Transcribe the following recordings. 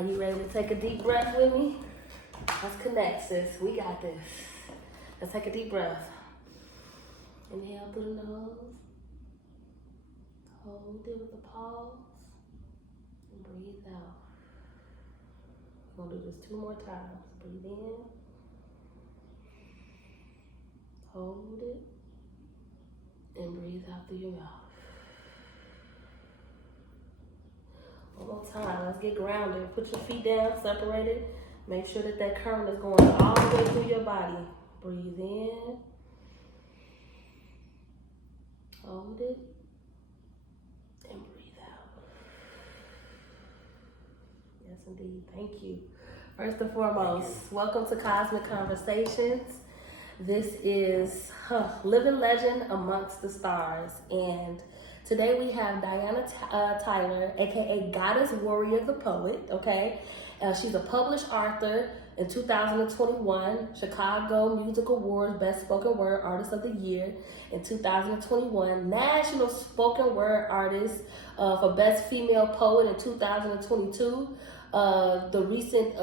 Are you ready to take a deep breath with me? Let's connect, sis. We got this. Let's take a deep breath. Inhale through the nose. Hold it with a pause. And breathe out. We're going to do this 2 more times. Breathe in. Hold it. And breathe out through your mouth. One more time. Let's get grounded. Put your feet down, separated. Make sure that that current is going all the way through your body. Breathe in. Hold it. And breathe out. Yes, indeed. Thank you. First and foremost, welcome to Cosmic Conversations. This is Living Legend Amongst the Stars. And today we have Diana Tyler, aka Goddess Warrior the Poet, okay? She's a published author. In 2021, Chicago Music Awards Best Spoken Word Artist of the Year. In 2021, National Spoken Word Artist for Best Female Poet in 2022. The recent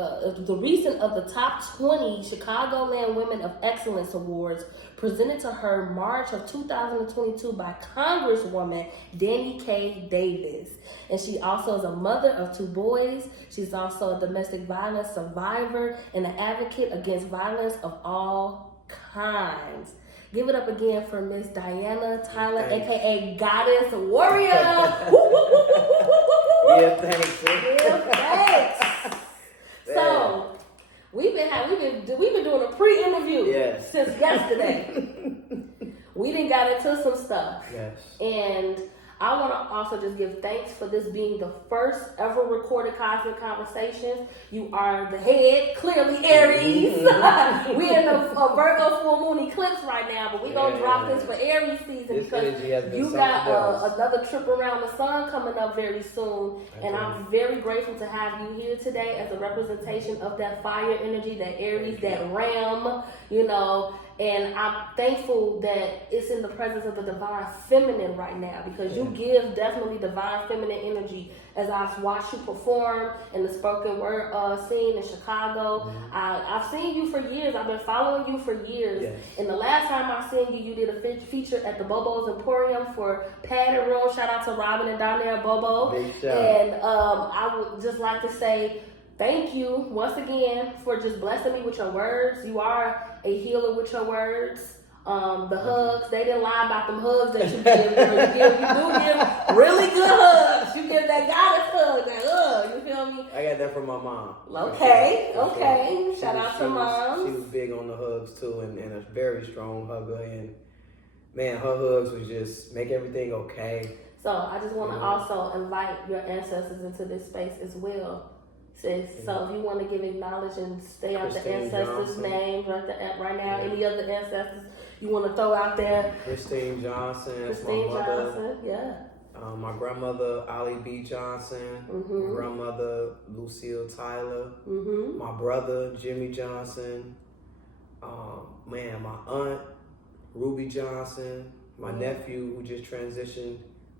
of the top 20 Chicagoland Women of Excellence Awards presented to her March of 2022 by Congresswoman Danny K. Davis. And she also is a mother of 2 boys. She's also a domestic violence survivor and an advocate against violence of all kinds. Give it up again for Miss Diana Tyler, aka Goddess Warrior. Yeah, thanks. Yeah, thanks. So we've been doing a pre-interview since yesterday. We done got into some stuff. Yes. And I want to also just give thanks for this being the first ever recorded Cosmic Conversations. You are the head, clearly Aries. We're in a Virgo full moon eclipse right now, but we're going to drop this for Aries season because you got another trip around the sun coming up very soon. And I'm very grateful to have you here today as a representation of that fire energy, that Aries, that Ram, and I'm thankful that it's in the presence of the divine feminine right now because you give definitely divine feminine energy. As I've watched you perform in the spoken word scene in Chicago, I've seen you for years. I've been following you for years. Yes. And the last time I seen you, you did a feature at the Bobo's Emporium for Padded Room. Shout out to Robin and Donnell Bobo. Big shout. And I would just like to say thank you once again for just blessing me with your words. You are a healer with your words. The hugs, they didn't lie about them hugs that you give. You do give really good hugs. You give that goddess hug, that hug. You feel me? I got that from my mom. Okay. Sure. Shout out to mom. She was big on the hugs too, and a very strong hugger. And man, her hugs would just make everything okay. So I just want to also invite your ancestors into this space as well. Sis. So if you want to give acknowledge and stay out the ancestors' names right now, any other ancestors you want to throw out there? Christine Johnson, Christine my mother. Johnson, yeah. My grandmother, Ollie B. Johnson. My grandmother, Lucille Tyler. My brother, Jimmy Johnson. My aunt, Ruby Johnson. My nephew, who just transitioned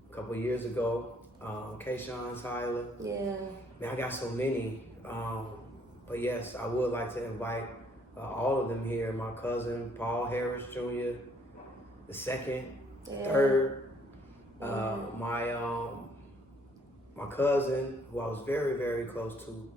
a couple of years ago, Kayshawn Tyler. Yeah. Man, I got so many. But yes, I would like to invite all of them here. My cousin, Paul Harris Jr., the second, third. My cousin, who I was very, very close to,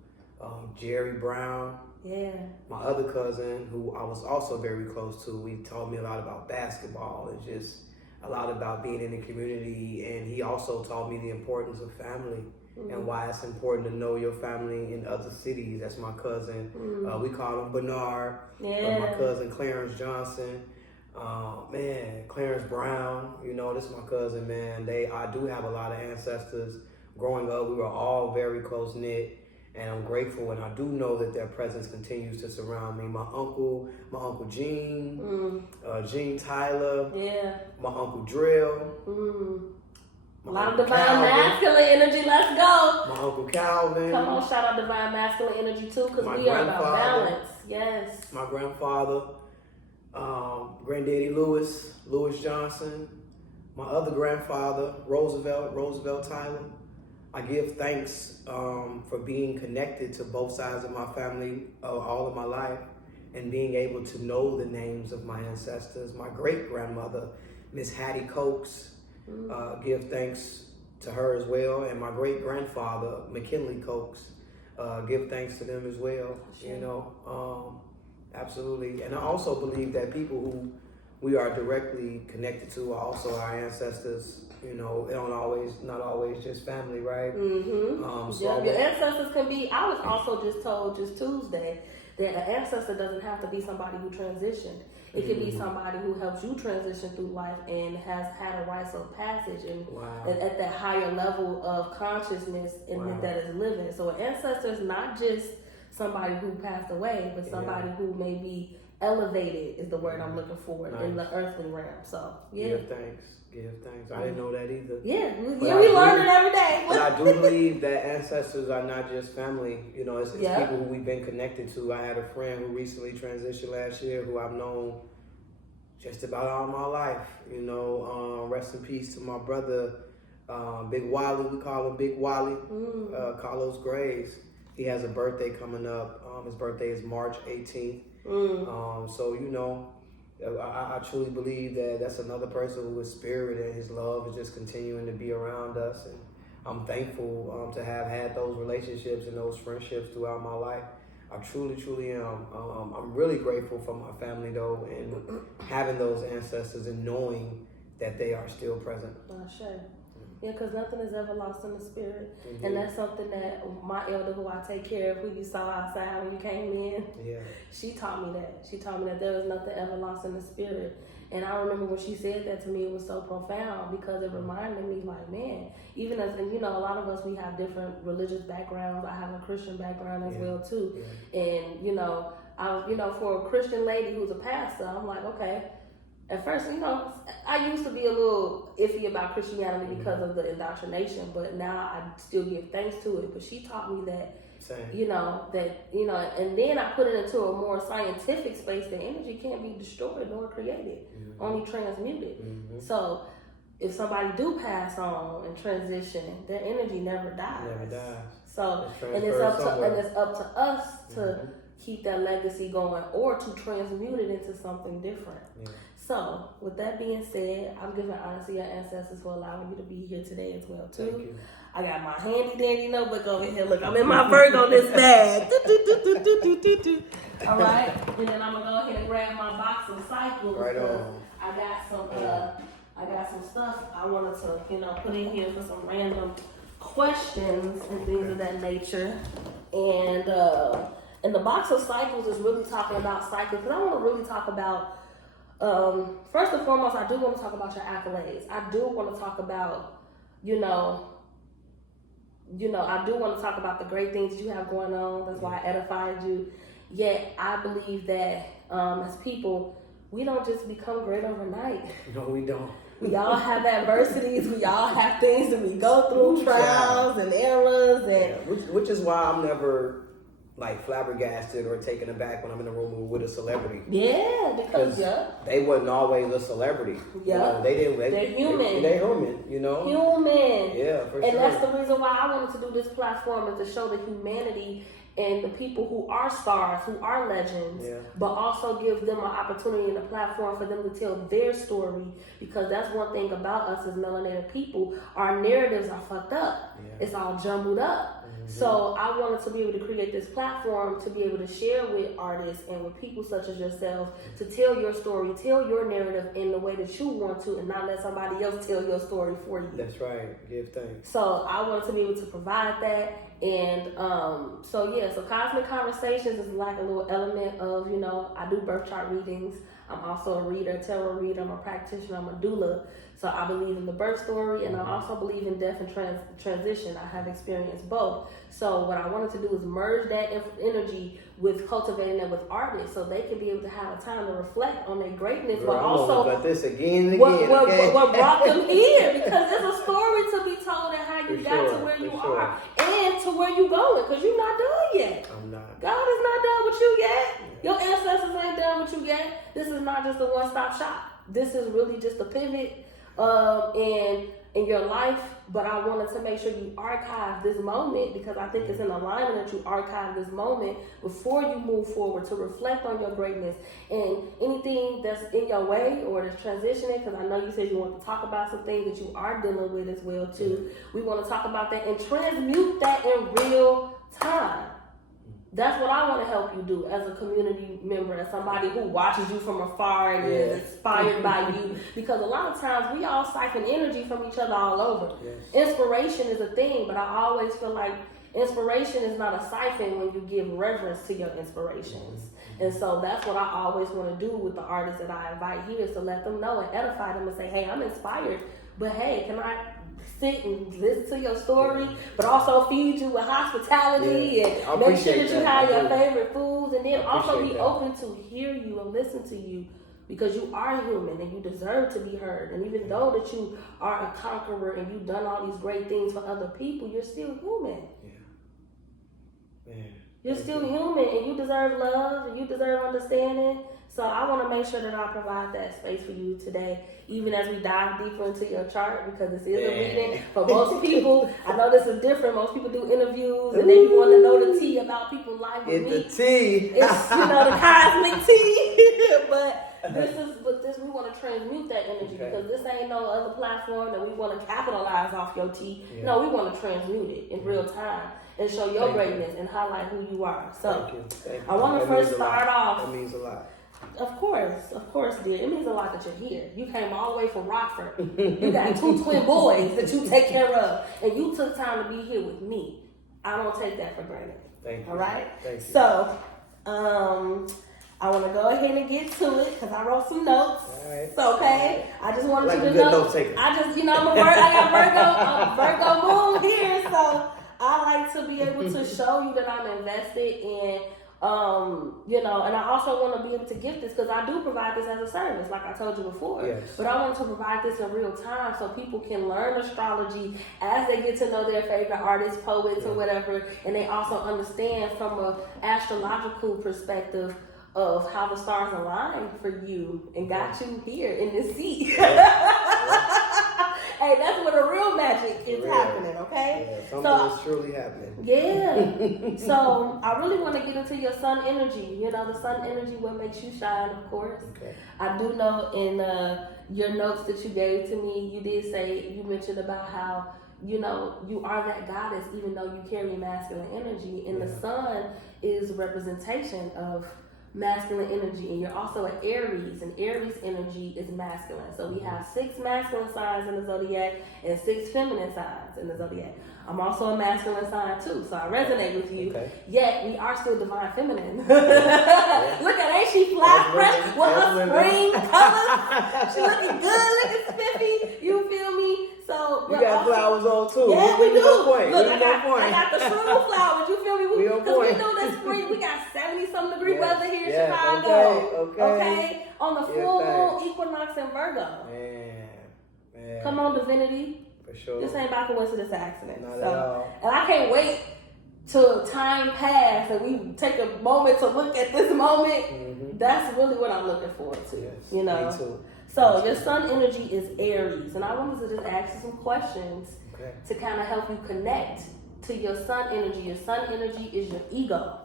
Jerry Brown. Yeah. My other cousin, who I was also very close to, he taught me a lot about basketball and just a lot about being in the community. And he also taught me the importance of family. And why it's important to know your family in other cities. That's my cousin. We call him Bernard. My cousin Clarence Johnson. Clarence Brown. This is my cousin, man. I do have a lot of ancestors. Growing up, we were all very close knit. And I'm grateful, and I do know that their presence continues to surround me. My uncle Gene, Gene Tyler. Yeah. My uncle Drill. A lot of divine masculine energy. Let's go. My Uncle Calvin. Come on, shout out divine masculine energy too, because we are about balance. Yes. My grandfather, Granddaddy Lewis Johnson. My other grandfather, Roosevelt Tyler. I give thanks for being connected to both sides of my family all of my life, and being able to know the names of my ancestors. My great grandmother, Miss Hattie Cokes, give thanks to her as well, and my great grandfather, McKinley Cokes, give thanks to them as well. Sure. You know, absolutely. And I also believe that people who we are directly connected to are also our ancestors. You know, not always just family, right? Your ancestors can be. I was also just told just Tuesday that an ancestor doesn't have to be somebody who transitioned. It could be somebody who helps you transition through life and has had a rites of passage and at that higher level of consciousness and that is living. So an ancestor is not just somebody who passed away, but somebody who may be elevated is the word I'm looking for in the earthly realm. So Give thanks. I didn't know that either. We learn it every day. But I do believe that ancestors are not just family. You know, it's people who we've been connected to. I had a friend who recently transitioned last year who I've known just about all my life. You know, rest in peace to my brother, Big Wally. We call him Big Wally, Carlos Graves. He has a birthday coming up. His birthday is March 18th. So, you know, I truly believe that that's another person who is spirit and his love is just continuing to be around us. And I'm thankful to have had those relationships and those friendships throughout my life. I truly, truly am. I'm really grateful for my family, though, and having those ancestors and knowing that they are still present. Sure. Yeah, because nothing is ever lost in the spirit. And that's something that my elder, who I take care of, who you saw outside when you came in, she taught me that. She taught me that there was nothing ever lost in the spirit. And I remember when she said that to me, it was so profound because it reminded me, like, man, even as, and you know, a lot of us, we have different religious backgrounds. I have a Christian background as well, too. And, you know, for a Christian lady who's a pastor, I'm like, okay. At first, you know, I used to be a little iffy about Christianity because of the indoctrination, but now I still give thanks to it. But she taught me that, you know, and then I put it into a more scientific space that energy can't be destroyed nor created, only transmuted. So if somebody do pass on and transition, their energy never dies. So and it's up to us to keep that legacy going or to transmute it into something different. So, with that being said, I'm giving honor to your ancestors for allowing me to be here today as well, too. Thank you. I got my handy dandy notebook over here. Look, I'm in my Virgo this bag. All right, and then I'm gonna go ahead and grab my box of cycles. Right on. I got some stuff I wanted to, you know, put in here for some random questions and things of that nature. And the box of cycles is really talking about cycles because I want to really talk about. First and foremost, I do want to talk about your accolades. I do want to talk about, I do want to talk about the great things you have going on. That's why I edified you. Yet, I believe that as people, we don't just become great overnight. No, we don't. We all have adversities. We all have things that we go through, trials and errors. And which is why I'm never like flabbergasted or taken aback when I'm in a room with a celebrity. Yeah, because they wasn't always a celebrity. Yeah, you know, they're human. They're human. You know, human. Yeah, for sure. And that's the reason why I wanted to do this platform is to show the humanity and the people who are stars, who are legends, but also give them an opportunity and a platform for them to tell their story. Because that's one thing about us as melanated people, our narratives are fucked up. It's all jumbled up. So I wanted to be able to create this platform to be able to share with artists and with people such as yourself to tell your story, tell your narrative in the way that you want to and not let somebody else tell your story for you. That's right. Give thanks. So I wanted to be able to provide that. And so Cosmic Conversations is like a little element of, you know, I do birth chart readings. I'm also a reader, tarot reader, I'm a practitioner, I'm a doula. So I believe in the birth story and I also believe in death and transition. I have experienced both. So what I wanted to do is merge that energy with cultivating it with artists so they can be able to have a time to reflect on their greatness, but also about this again and again. What brought them here, because there's a story to be told and how you got to where you are and to where you going, because you're not done yet. I'm not. God is not done with you yet. Your ancestors ain't done with you yet. This is not just a one-stop shop. This is really just a pivot. And in your life, but I wanted to make sure you archive this moment because I think it's in alignment that you archive this moment before you move forward to reflect on your greatness and anything that's in your way or that's transitioning, because I know you said you want to talk about some things that you are dealing with as well too. We want to talk about that and transmute that in real time. That's what I want to help you do as a community member, as somebody who watches you from afar and is inspired by you. Because a lot of times we all siphon energy from each other all over. Yes. Inspiration is a thing, but I always feel like inspiration is not a siphon when you give reverence to your inspirations. And so that's what I always want to do with the artists that I invite here, is to let them know and edify them and say, hey, I'm inspired, but hey, can I sit and listen to your story, but also feed you with hospitality and make sure that you have your favorite foods, and then also be open to hear you and listen to you, because you are human and you deserve to be heard. And even though that you are a conqueror and you've done all these great things for other people, you're still human. You're still human and you deserve love and you deserve understanding. So I want to make sure that I provide that space for you today, even as we dive deeper into your chart, because this is a reading. For most people, I know this is different. Most people do interviews and they want to know the tea about people's life. With me, the tea. It's, the cosmic tea. But this we want to transmute that energy, because this ain't no other platform that we want to capitalize off your tea. No, we want to transmute it in real time and show your greatness and highlight who you are. So Thank you. I want to first start off. That means a lot. Of course, dear. It means a lot that you're here. You came all the way from Rockford. You got 2 twin boys that you take care of, and you took time to be here with me. I don't take that for granted. Thank you. All right? Thank you. So, I want to go ahead and get to it because I wrote some notes. All right. So, okay? I just wanted like you to a good know. Note taker. I'm a Virgo moon here, so I like to be able to show you that I'm invested in. And I also want to be able to give this, because I do provide this as a service, like I told you before. Yes. But I want to provide this in real time so people can learn astrology as they get to know their favorite artists, poets, or whatever, and they also understand from an astrological perspective of how the stars align for you and got you here in this seat. Hey, that's where the real magic is happening, okay? Yeah, something is truly happening. Yeah. So I really want to get into your sun energy. The sun energy, what makes you shine, of course. Okay. I do know in your notes that you gave to me, you mentioned about how, you are that goddess even though you carry masculine energy. And the sun is a representation of masculine energy, and you're also an Aries, and Aries energy is masculine. So we have 6 masculine signs in the zodiac and 6 feminine signs in the zodiac. I'm also a masculine sign too, so I resonate with you. Okay. Yet we are still divine feminine. Look at, ain't she fly fresh with her spring colors? She looking good, looking spiffy. You feel me? So you got flowers on too. Yeah, we do. Look, I got the shroom flowers. You feel me? We on Because point. we know that spring, we got 70-some degree weather here in Chicago. Okay. On the full moon equinox in Virgo. Man. Come on, divinity. For sure. This ain't by coincidence, accident. Not at all. And I can't wait till time pass and we take a moment to look at this moment. Mm-hmm. That's really what I'm looking forward to. Yes, Me too. So your sun energy is Aries, and I wanted to just ask you some questions to kind of help you connect to your sun energy. Your sun energy is your ego.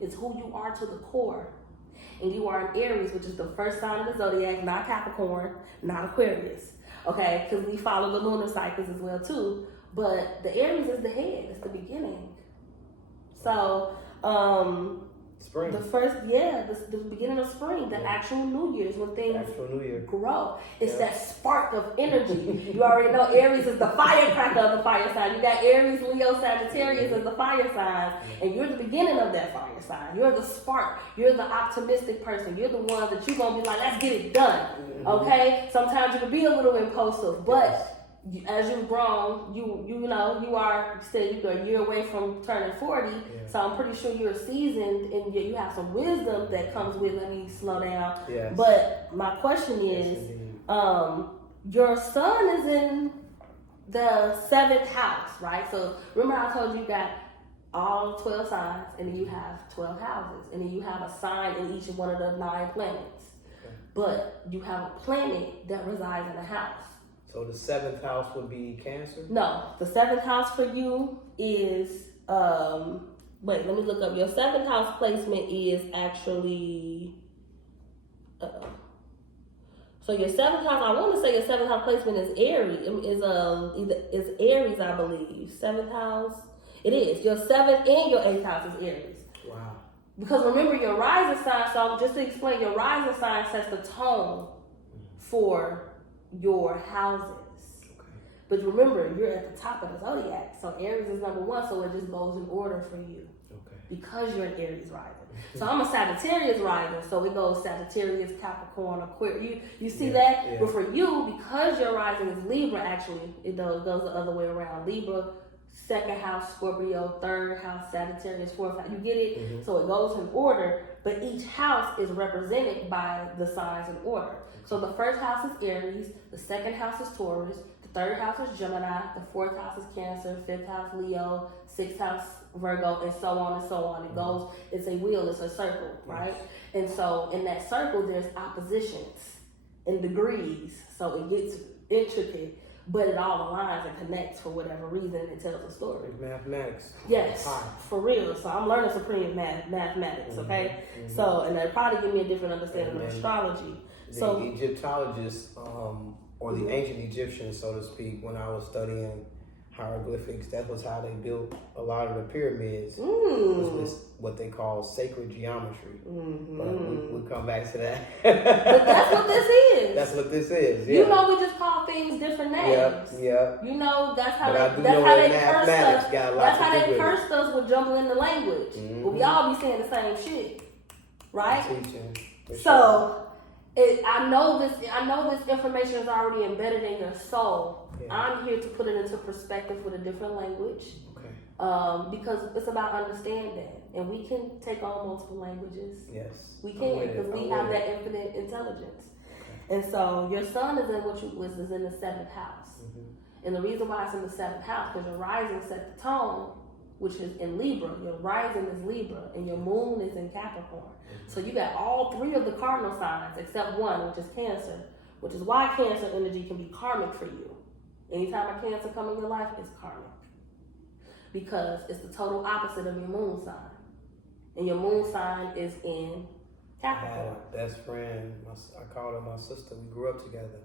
It's who you are to the core. And you are an Aries, which is the first sign of the zodiac, not Capricorn, not Aquarius. Okay, because we follow the lunar cycles as well too. But the Aries is the head, it's the beginning. So, spring. The beginning of spring, the actual New Year's, when things grow. It's that spark of energy. You already know Aries is the firecracker of the fire sign. You got Aries, Leo, Sagittarius as the fire signs, and you're the beginning of that fire sign. You're the spark. You're the optimistic person. You're the one that you're going to be like, let's get it done. Okay? Sometimes you can be a little impulsive, but as you've grown, you are still a year away from turning 40. So I'm pretty sure you're seasoned and you have some wisdom that comes with. Let me slow down. Yes. But my question is, your sun is in the 7th house, right? So remember I told you got all 12 signs, and then you have 12 houses, and then you have a sign in each one of the 9 planets. But you have a planet that resides in a house. So the 7th house would be Cancer? No, the 7th house for you is, wait, let me look up. Your 7th house placement is actually, so your 7th house, I want to say your 7th house placement is Aries, is Aries, I believe. 7th house, it is. Your 7th and your 8th house is Aries. Wow. Because remember, your rising sign, so just to explain, your rising sign sets the tone for your houses. Okay. But remember, you're at the top of the zodiac. So Aries is number 1, so it just goes in order for you. Okay. Because you're an Aries rising. So I'm a Sagittarius rising, so it goes Sagittarius, Capricorn, Aquarius. You see that? Yeah. But for you, because your rising is Libra, actually, it goes the other way around. Libra, 2nd house, Scorpio, 3rd house, Sagittarius, 4th house. You get it? Mm-hmm. So it goes in order, but each house is represented by the signs in order. So the 1st house is Aries, the 2nd house is Taurus, the 3rd house is Gemini, the 4th house is Cancer, 5th house Leo, 6th house Virgo, and so on and so on. It goes, it's a wheel, it's a circle, right? And so in that circle, there's oppositions in degrees. So it gets intricate, but it all aligns and connects for whatever reason. It tells a story. Mathematics. Yes, Hi. for real. So I'm learning supreme mathematics, okay? Mm-hmm. So, and that probably give me a different understanding of And then astrology. The So, Egyptologists, or the ancient Egyptians, so to speak, when I was studying hieroglyphics, that was how they built a lot of the pyramids. Was what they call sacred geometry. But we'll come back to that. but that's what this is. That's what this is. Yeah. You know, we just call things different names. Yep. You know, that's how But I they, do that's know how that they cursed mathematics us. got a lot That's to how do they with it. cursed us with jumbling the language. But we all be saying the same shit, right? Teaching. for sure. So, I know this information is already embedded in your soul. Yeah. I'm here to put it into perspective with a different language. Okay. Because it's about understanding, and we can take on multiple languages. Yes. We I'm can with it. because we I'm have with that it. infinite intelligence. Okay. And so your sun is in is in the 7th house, and the reason why it's in the 7th house because your rising set the tone, which is in Libra. Your rising is Libra, and your moon is in Capricorn. So you got all 3 of the cardinal signs except one, which is Cancer, which is why Cancer energy can be karmic for you. Anytime a Cancer comes in your life, it's karmic. Because it's the total opposite of your moon sign. And your moon sign is in I had Capricorn. a best friend. I called her my sister. We grew up together.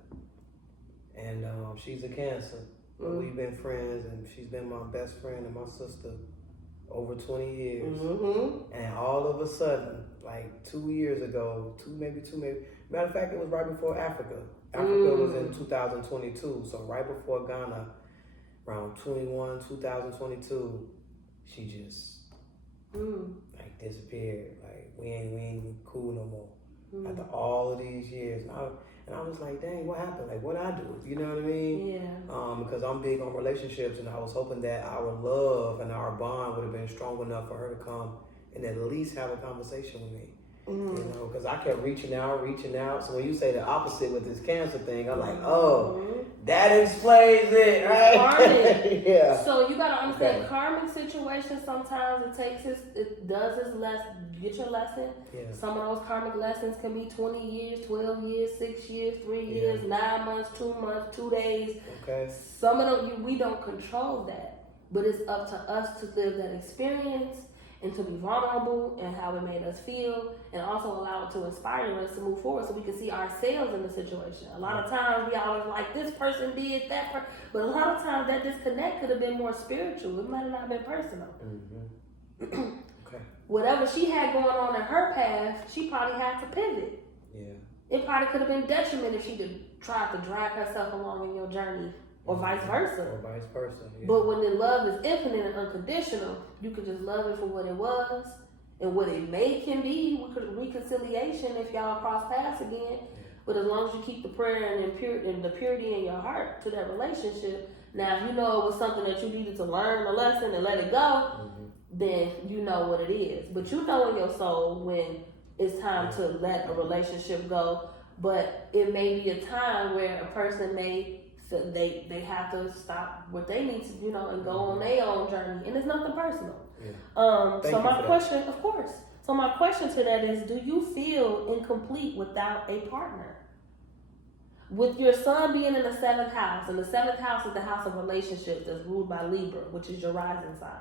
And she's a Cancer. But we've been friends, and she's been my best friend and my sister over 20 years. And all of a sudden, like 2 years ago, maybe. Matter of fact, it was right before Africa. Africa was in 2022. So right before Ghana, around 2022, she just like disappeared. Like we ain't cool no more. After all of these years, and I was like, dang, what happened? Like what I do? You know what I mean? Yeah. Because I'm big on relationships, and I was hoping that our love and our bond would have been strong enough for her to come and at least have a conversation with me. You know, because I kept reaching out. So when you say the opposite with this Cancer thing, I'm like, oh, that explains it, right? Karmic. Yeah. So you gotta understand, Okay. karmic situations sometimes it does its lesson. Get your lesson. Yeah. Some of those karmic lessons can be 20 years, 12 years, 6 years, 3 years, 9 months, 2 months, 2 days. Okay. Some of them we don't control that, but it's up to us to live that experience and to be vulnerable and how it made us feel, and also allow it to inspire us to move forward so we can see ourselves in the situation. A lot of times we always like this person did that, but a lot of times that disconnect could have been more spiritual. It might have not been personal. Okay. Whatever she had going on in her path, she probably had to pivot. Yeah. It probably could have been detriment if she'd tried to drag herself along in your journey, or vice versa. Or vice versa. Yeah. But when the love is infinite and unconditional, you can just love it for what it was and what it can be. Reconciliation if y'all cross paths again. But as long as you keep the prayer and the purity in your heart to that relationship, now if you know it was something that you needed to learn a lesson and let it go, then you know what it is. But you know in your soul when it's time to let a relationship go. But it may be a time where a person may so they have to stop what they need to, and go on their own journey, and it's nothing personal. Yeah. So my question, of course. So my question to that is, do you feel incomplete without a partner? with your son being in the 7th house, and the 7th house is the house of relationships that's ruled by Libra, which is your rising sign.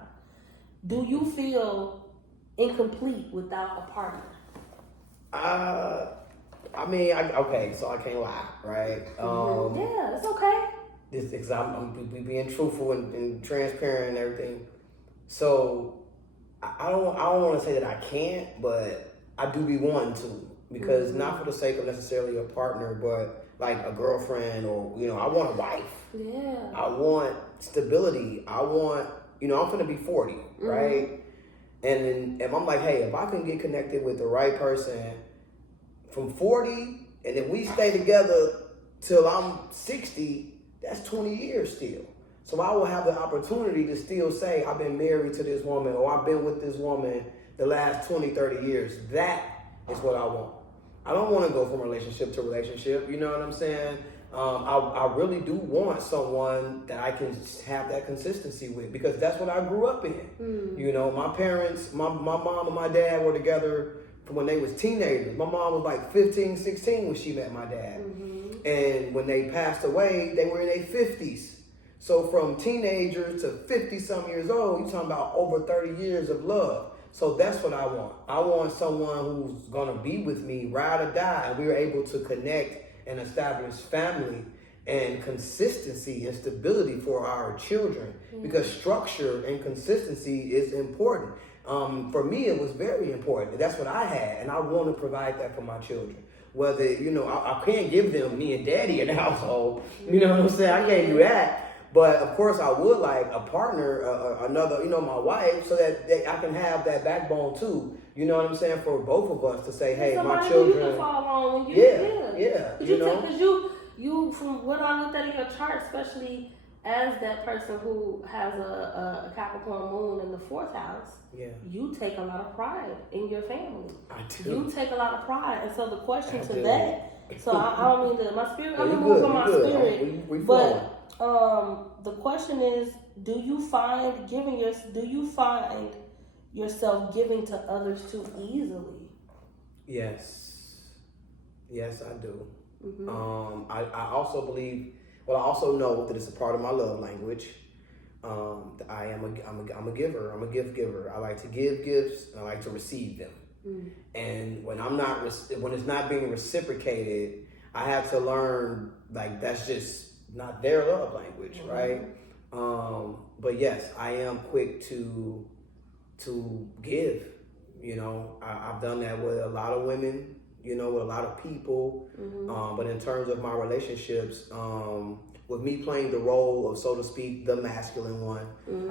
Do you feel incomplete without a partner? I mean, okay, so I can't lie, right? Yeah, it's okay. Because I'm being truthful and transparent and everything. So I don't want to say that I can't, but I do be wanting to, because not for the sake of necessarily a partner, but like a girlfriend, or I want a wife. Yeah. I want stability. I want, I'm gonna be 40, right? And then if I'm like, hey, if I can get connected with the right person from 40, and if we stay together till I'm 60, that's 20 years still. So I will have the opportunity to still say I've been married to this woman, or I've been with this woman the last 20, 30 years. That is what I want. I don't want to go from relationship to relationship. You know what I'm saying? I really do want someone that I can have that consistency with, because that's what I grew up in. My parents, my mom and my dad were together from when they was teenagers. My mom was like 15, 16 when she met my dad. And when they passed away, they were in their 50s. So from teenagers to 50-some years old, you're talking about over 30 years of love. So that's what I want. I want someone who's going to be with me, ride or die, and we were able to connect and establish family and consistency and stability for our children, because structure and consistency is important. For me, it was very important. That's what I had, and I want to provide that for my children. Whether, I can't give them me and daddy in the household, you know what I'm saying? I can't do that. But of course, I would like a partner, another, my wife, so that I can have that backbone too. You know what I'm saying? For both of us to say, hey, my children. You can fall on when you, yeah. Because you, from what I looked at in your chart, especially as that person who has a Capricorn moon in the 4th house, you take a lot of pride in your family. I do. You take a lot of pride, and so the question to that. So I don't mean to my spirit. I'm good, moving from my good. spirit, we but. The question is, do you find yourself giving to others too easily? Yes, I do. I also believe. Well, I also know that it's a part of my love language. I'm a giver. I'm a gift giver. I like to give gifts, and I like to receive them. And when when it's not being reciprocated, I have to learn, like, that's just not their love language, right? But yes, I am quick to give. I've done that with a lot of women, with a lot of people. But in terms of my relationships, with me playing the role of, so to speak, the masculine one,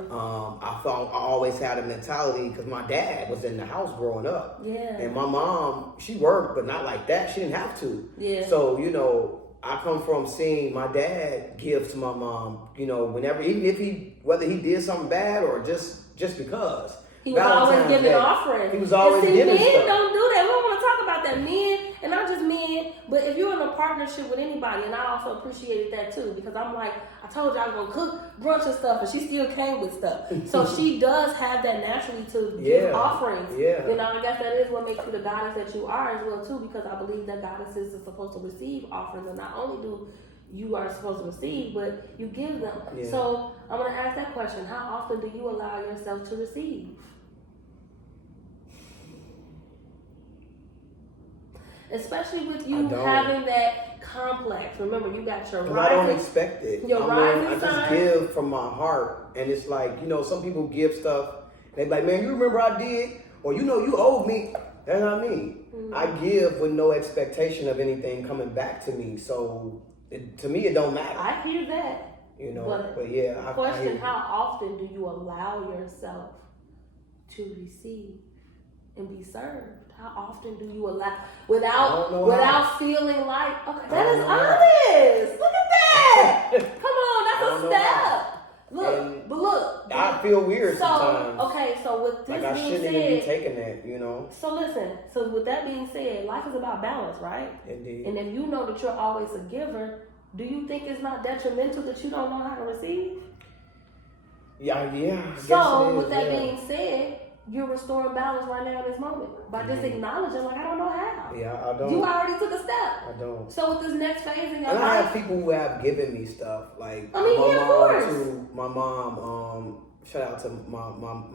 I thought I always had a mentality, because my dad was in the house growing up. And my mom, she worked, but not like that. She didn't have to. So, I come from seeing my dad give to my mom, whenever, whether he did something bad or just because. He was always giving offerings. He was always giving stuff. Men don't do that. We don't want to talk about that. Men, and not just men, but if you're in a partnership with anybody, and I also appreciated that too, because I'm like, I told you I was going to cook brunch and stuff, and she still came with stuff. So she does have that naturally to give offerings. I guess that is what makes you the goddess that you are as well too, because I believe that goddesses are supposed to receive offerings, and not only do you are supposed to receive, but you give them. So I'm going to ask that question. How often do you allow yourself to receive? Especially with you having that complex. Remember, you got your rising. I don't expect it. I just give from my heart. And it's like, some people give stuff. They be like, man, you remember I did? Or, you owed me. That's not me. I give with no expectation of anything coming back to me. So, to me, it don't matter. I hear that. But yeah. The question, how often do you allow yourself to receive and be served? How often do you allow without feeling like, okay, that is honest. Look at that. Come on, that's a step. Look. I feel weird sometimes. Okay, so with this I being shouldn't said, even be taking that, So listen, so with that being said, life is about balance, right? Indeed. And if you know that you're always a giver, do you think it's not detrimental that you don't know how to receive? Yeah. So with that being said, you're restoring balance right now in this moment by just acknowledging, like, I don't know how. Yeah, I don't. You already took a step. I don't. So with this next phase in your And I life, have people who have given me stuff, like I mean, my yeah, of mom course. too. My mom, shout out to my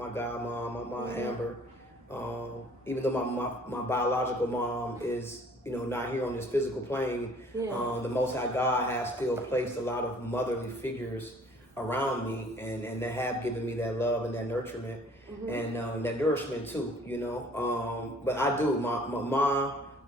godmom, my mom Amber. Even though my biological mom is, you know, not here on this physical plane, the Most High God has still placed a lot of motherly figures around me, and that have given me that love and that nurturement and that nourishment too, you know. But I do.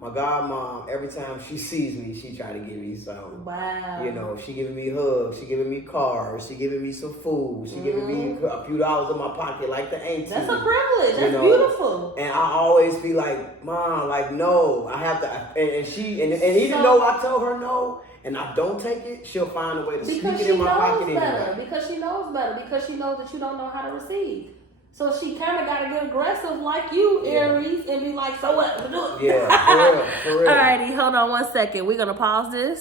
My godmom, every time she sees me, she try to give me something. wow. You know, she giving me hugs, she giving me cars, she giving me some food, she giving me a few dollars in my pocket like the auntie. That's a privilege. That's you know? beautiful. And I always be like, Mom, like, no, I have to. And she, and even So- though I tell her no, and I don't take it, she'll find a way to sneak Because it she in my pocket knows better. anyway. Because she knows better. Because she knows that you don't know how to receive. So she kind of got to get aggressive like you, Aries, and be like, so what? Do it. Yeah, for real, for real. Alrighty, hold on one second. We're going to pause this.